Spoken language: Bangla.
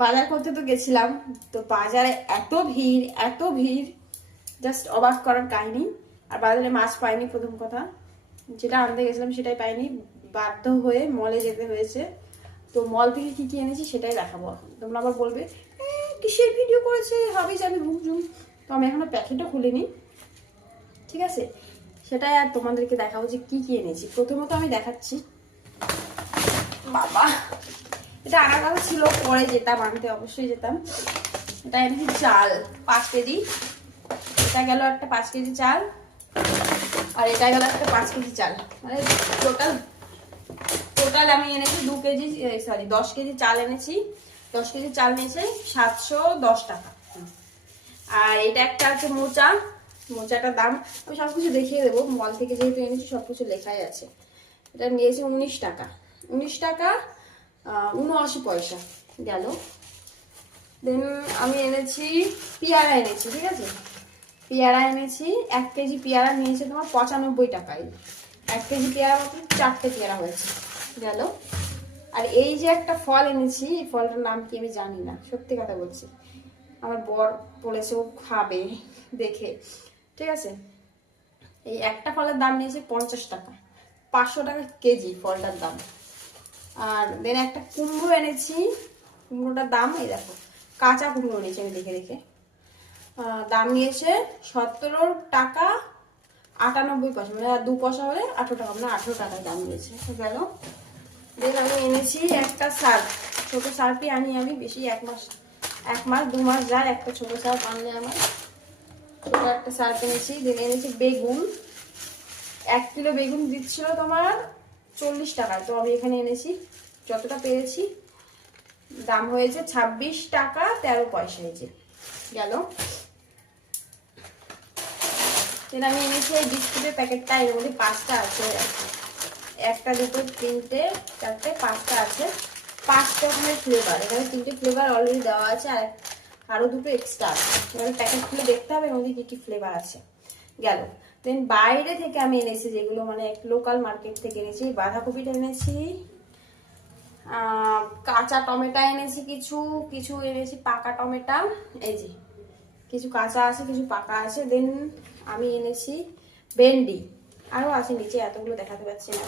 বাজার করতে তো গেছিলাম, তো বাজারে এত ভিড় জাস্ট অবাক করার কাহিনী। আর বাজারে মাছ পাইনি, প্রথম কথা, যেটা আনতে গেছিলাম সেটাই পাইনি, বাধ্য হয়ে মলে যেতে হয়েছে। তো মল থেকে কি কি এনেছি সেটাই দেখাবো। তোমরা আবার বলবে কিসের ভিডিও করেছে, হাবি যাবি ঘুম ঝুম। তো আমি এখনো প্যাকেটও খুলিনি, ঠিক আছে? সেটাই আর তোমাদেরকে দেখাবো যে কি কি এনেছি। প্রথমত আমি দেখাচ্ছি, বাবা এটা আনার কথা ছিল, পরে যেতাম আনতে, অবশ্যই যেতাম। এটা এনেছি চাল 5 কেজি, এটা গেল একটা 5 কেজি চাল, আর এটা গেল একটা 5 কেজি চাল, মানে টোটাল আমি এনেছি 2 কেজি, সরি 10 কেজি চাল এনেছি। 10 কেজি চাল নিয়েছে 710 টাকা। আর এটা একটা আছে মোচাটার দাম আমি সবকিছু দেখিয়ে দেবো, মল থেকে যেহেতু এনেছি সবকিছু লেখাই আছে। এটা নিয়েছে 19 টাকা, 19 টাকা 79 পয়সা গেল। দেন আমি এনেছি পেয়ারা এনেছি, ঠিক আছে? পেয়ারা এনেছি 1 কেজি পেয়ারা নিয়েছে তোমার 95 টাকায়। 1 কেজি পেয়ারা মতো 4টে পেয়ারা হয়েছে, গেল। আর এই যে একটা ফল এনেছি, এই ফলটার নাম কি আমি জানি না, সত্যি কথা বলছি। আমার বর বলেছে ও খাবে দেখে, ঠিক আছে? এই একটা ফলের দাম নিয়েছে 50 টাকা, 500 টাকা কেজি ফলটার দাম। আর দেন একটা কুমড়ো এনেছি, কুমড়োটার দাম এই দেখো, কাঁচা কুমড়ো নিয়েছি আমি দেখে দেখে, দাম নিয়েছে 17 টাকা 98 পয়সা, মানে 2 পয়সা হলে 18 টাকা, মানে 18 টাকায় দাম নিয়েছে, গেল। দেন আমি এনেছি একটা সার্ফ, ছোট সার্ফই আনি আমি, বেশি 1 মাস 2 মাস যায় একটা ছোট সার্ফ আনলে আমার। ছোট একটা সার্ফ এনেছি। দেন এনেছি বেগুন, 1 কিলো বেগুন দিচ্ছিল তোমার 40 টাকায়, তো আমি এখানে এনেছি যতটা পেরেছি, দাম হয়েছে 26 টাকা 13 পয়সা, হয়েছে, গেল। দেন আমি এনেছি এই বিস্কুটের প্যাকেটটা, এর মধ্যে 5টা আছে, 1টা 2টো 3টে 4টে 5টা আছে, 5 রকমের ফ্লেভার। এখানে 3টে ফ্লেভার অলরেডি দেওয়া আছে, আর আরো 2টো এক্সট্রা আছে। এখানে প্যাকেট খুলে দেখতে হবে এর মধ্যে কি কি ফ্লেভার আছে, গেল। দেন বাইরে থেকে আমি এনেছি যেগুলো, মানে লোকাল মার্কেট থেকে এনেছি, বাঁধাকপিটা এনেছি, কাঁচা টমেটো এনেছি, কিছু কিছু এনেছি পাকা টমেটো, এই যে কিছু কাঁচা আছে কিছু পাকা আছে। দেন আমি এনেছি ভেন্ডি, আরো আছে নিচে, এতগুলো দেখাতে পারছি না।